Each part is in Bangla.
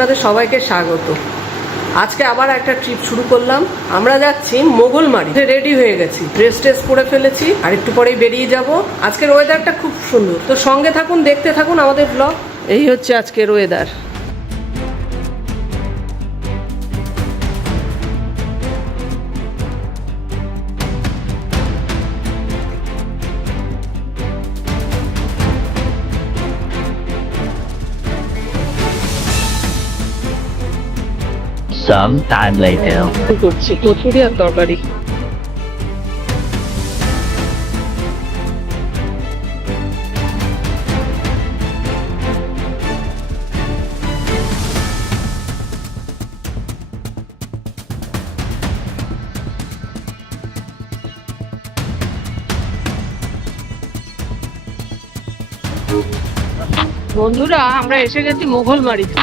আপনাদের সবাইকে স্বাগত। আজকে আবার একটা ট্রিপ শুরু করলাম। আমরা যাচ্ছি মোগলমারি রেডি হয়ে গেছি। ড্রেস ট্রেস পরে ফেলেছি। আর একটু পরেই বেরিয়ে যাব। আজকের ওয়েদারটা খুব সুন্দর। তো সঙ্গে থাকুন, দেখতে থাকুন আমাদের ব্লগ এই হচ্ছে আজকের weather Some time later. Kachori আর তরকারি বন্ধুরা আমরা এসে গেছি মোগলমারিতে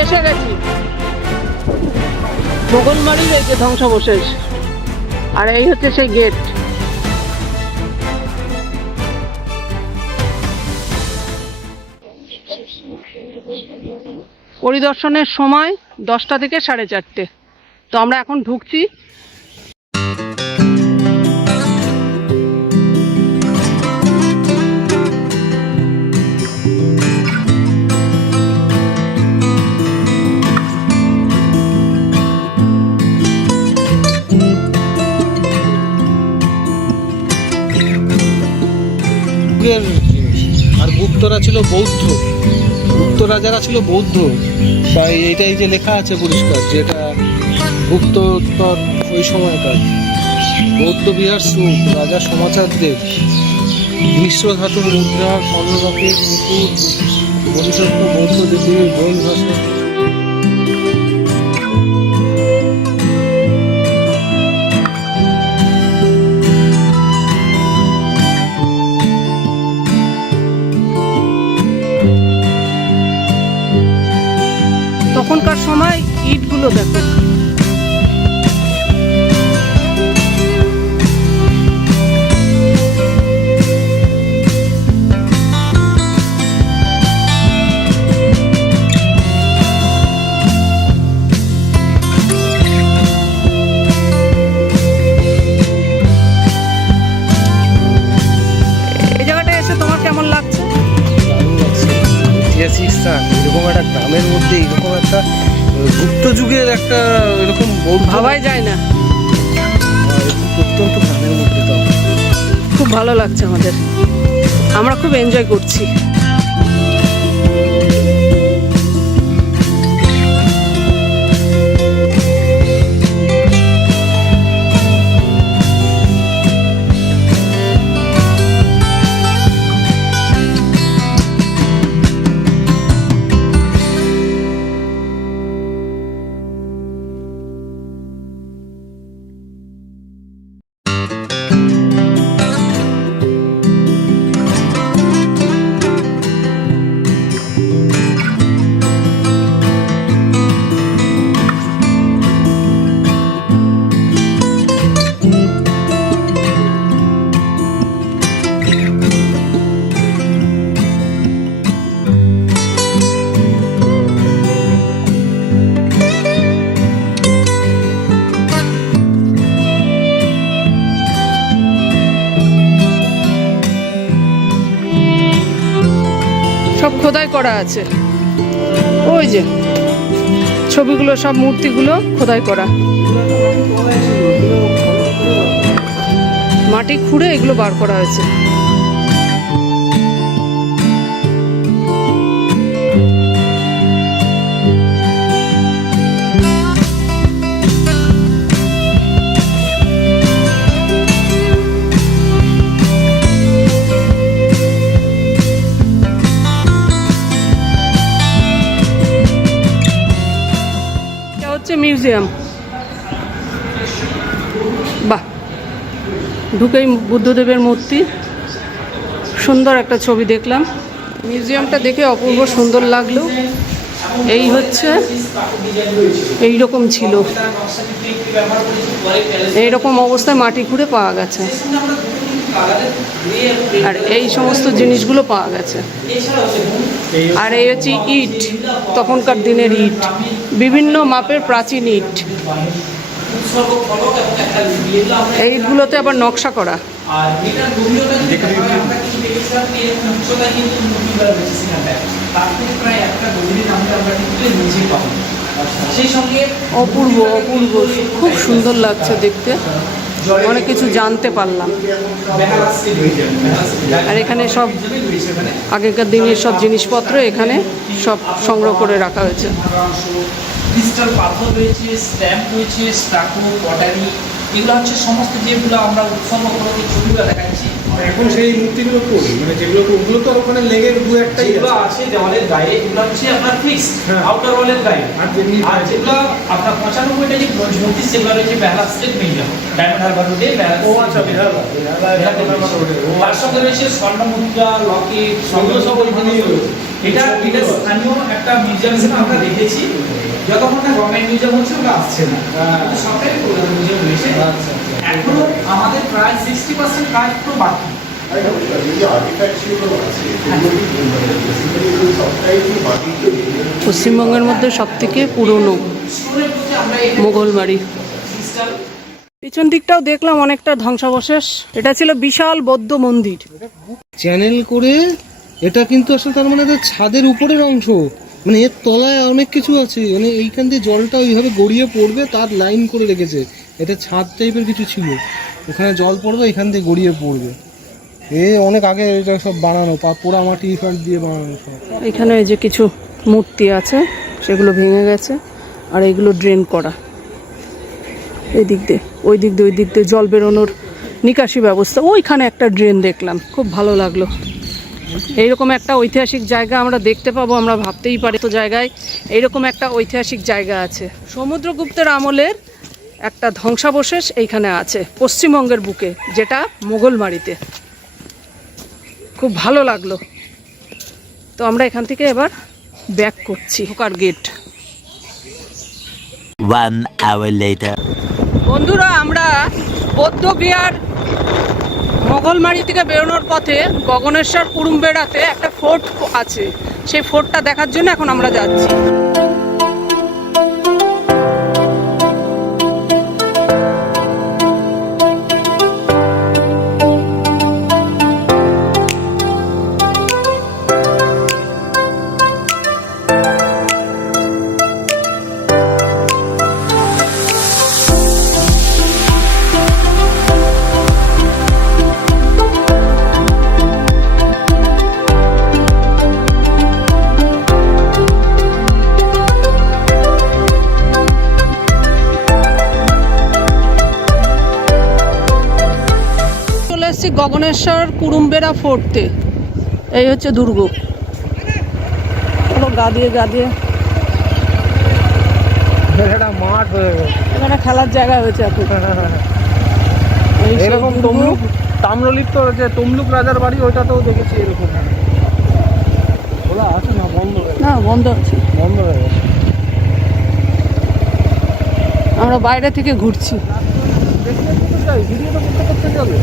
এসে গেছি। মোগলমারির এই যে ধ্বংসাবশেষ। আর এই হচ্ছে সেই গেট পরিদর্শনের সময় দশটা থেকে সাড়ে চারটে। তো আমরা এখন ঢুকছি গুপ্তরা ছিল বৌদ্ধ। গুপ্ত রাজারা ছিল বৌদ্ধ তাই এটাই যে লেখা আছে পরিষ্কার, যেটা গুপ্ত ওই সময়কার। বৌদ্ধ বিহার সুখ রাজা সমাচার দেব মিশ্র ধাতুর মুদ্রা মুকুট বোধিসত্ত্ব বৌদ্ধ দেবীর বই ভাষা। ইটগুলো দেখো ভাবাই যায় না। আর গ্রামের মধ্যে খুব ভালো লাগছে আমাদের। আমরা খুব এনজয় করছি। করা আছে। ওই যে, ছবিগুলো সব মূর্তিগুলো খোদাই করা। মাটি খুঁড়ে এগুলো বার করা হয়েছে মিউজিয়াম। বাহ। ঢুকেই বুদ্ধদেবের মূর্তি। সুন্দর একটা ছবি দেখলাম। মিউজিয়ামটা দেখে অপূর্ব সুন্দর লাগল। এই হচ্ছে এই রকম ছিল। এই রকম অবস্থায় মাটি খুঁড়ে পাওয়া গেছে। আর এই সমস্ত জিনিসগুলো পাওয়া গেছে। আর এই হচ্ছে ইট, তখনকার দিনের ইট। বিভিন্ন মাপের প্রাচীন ইট। এই ইটগুলোতে আবার নকশা করা। অপূর্ব অপূর্ব। খুব সুন্দর লাগছে দেখতে। অনেক কিছু জানতে পারলাম। আর এখানে সব আগেকার দিনের সব জিনিসপত্র এখানে সব সংগ্রহ করে রাখা হয়েছে। এগুলো হচ্ছে সমস্ত যেগুলো আমরা উৎসর্গ করে ছবিগুলো দেখাচ্ছি। এখন সেই মূর্তিগুলো করি মানে যেগুলো ওগুলো তো ওখানে লেগে দু একটাই যেগুলো আছে। দেওয়ালের গায়ে এগুলো হচ্ছে আপনার ফিক্স। আউটার ওয়ালের গায়ে আর যেমনি আর যেগুলো আপনার পঁচানব্বইটা যে ব্রোঞ্জ মূর্তি সেগুলো রয়েছে Behala state museum diamond Harbour রোডে বেহালা ও আচ্ছা বিহার তার সঙ্গে রয়েছে স্বর্ণ মুদ্রা লকেট ওগুলো সব ওইখানেই রয়েছে। এটা এটা স্থানীয় একটা মিউজিয়াম হিসেবে আমরা দেখেছি। যতক্ষণ না গভর্নমেন্ট মিউজিয়াম হচ্ছে ওটা আসছে না। হ্যাঁ। সরকারি কলকাতা মিউজিয়াম রয়েছে। আচ্ছা, আচ্ছা। এখনও আমাদের প্রায় সিক্সটি পার্সেন্ট কাজ পুরো বাকি। পশ্চিমবঙ্গের মধ্যে সব থেকে পুরনো মোগল বাড়ি। পিছন দিকটাও দেখলাম অনেকটা ধ্বংসাবশেষ। এটা ছিল বিশাল বৌদ্ধ মন্দির। চ্যানেল করে এটা কিন্তু আসলে তার মানে ছাদের উপরের অংশ। মানে এর তলায় অনেক কিছু আছে। মানে এইখান দিয়ে জলটা ওইভাবে গড়িয়ে পড়বে, তার লাইন করে রেখেছে। এটা ছাদ টাইপের কিছু ছিল। ওখানে জল পড়বে, এখান দিয়ে গড়িয়ে পড়বে। এ অনেক আগে এটা সব বানানো, পা পোড়া মাটি ফাট দিয়ে বানানো সব। এখানে যে কিছু মূর্তি আছে, সেগুলো ভেঙে গেছে, আর এগুলো ড্রেন করা। এই দিক দিয়ে ওই দিক দিয়ে ওই দিক দিয়ে জল বেরোনোর নিকাশি ব্যবস্থা। ওইখানে একটা ড্রেন দেখলাম, খুব ভালো লাগল। এইরকম একটা ঐতিহাসিক জায়গা আমরা দেখতে পাবো আমরা ভাবতেই পারি। তো জায়গায় এইরকম একটা ঐতিহাসিক জায়গা আছে। সমুদ্রগুপ্তের আমলের একটা ধ্বংসাবশেষ এইখানে আছে পশ্চিমবঙ্গের বুকে যেটা মোগলমারিতে খুব ভালো লাগল। তো আমরা এখান থেকে এবার ব্যাক করছি। ঢোকার গেট. বন্ধুরা আমরা বৌদ্ধ বিহার মোগলমারি থেকে বেরোনোর পথে গগনেশ্বর কুরুমবেড়াতে একটা ফোর্ট আছে। সেই ফোর্টটা দেখার জন্য এখন আমরা যাচ্ছি। এসেছি গগনেশ্বর কুরুমবেড়া ফোর্টতে এই হচ্ছে দুর্গ। চলো গা দিয়ে গা দিয়ে। মাঠ হয়ে গেছে। এখানে খেলার জায়গা হয়েছে এখন। এই এরকম দুর্গ। তমলুক তাম্রলিপ্ত যে তমলুক রাজার বাড়ি ওইটাতেও দেখেছি এরকম। খোলা আছে না বন্ধ না বন্ধ আছে। বন্ধ হয়ে গেছে। আমরা বাইরে থেকে ঘুরছি। দেখলে করতে ভিডিও করতে করতে যাবে।